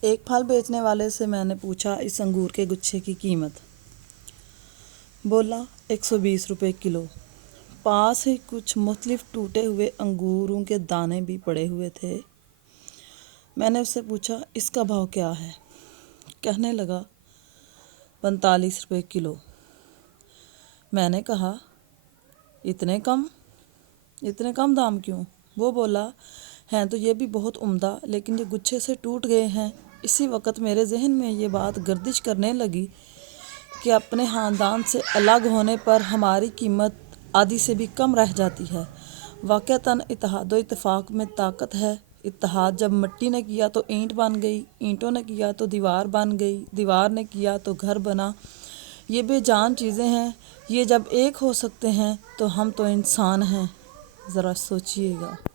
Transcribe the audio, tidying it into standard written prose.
ایک پھل بیچنے والے سے میں نے پوچھا اس انگور کے گچھے کی قیمت۔ بولا 120 روپے کلو۔ پاس ہی کچھ مختلف ٹوٹے ہوئے انگوروں کے دانے بھی پڑے ہوئے تھے۔ میں نے اس سے پوچھا اس کا بھاؤ کیا ہے؟ کہنے لگا 45 روپے کلو۔ میں نے کہا اتنے کم دام کیوں؟ وہ بولا ہیں تو یہ بھی بہت عمدہ، لیکن یہ گچھے سے ٹوٹ گئے ہیں۔ اسی وقت میرے ذہن میں یہ بات گردش کرنے لگی کہ اپنے خاندان سے الگ ہونے پر ہماری قیمت آدھی سے بھی کم رہ جاتی ہے۔ واقعتاً اتحاد و اتفاق میں طاقت ہے۔ اتحاد جب مٹی نے کیا تو اینٹ بن گئی، اینٹوں نے کیا تو دیوار بن گئی، دیوار نے کیا تو گھر بنا۔ یہ بے جان چیزیں ہیں، یہ جب ایک ہو سکتے ہیں تو ہم تو انسان ہیں۔ ذرا سوچئے گا۔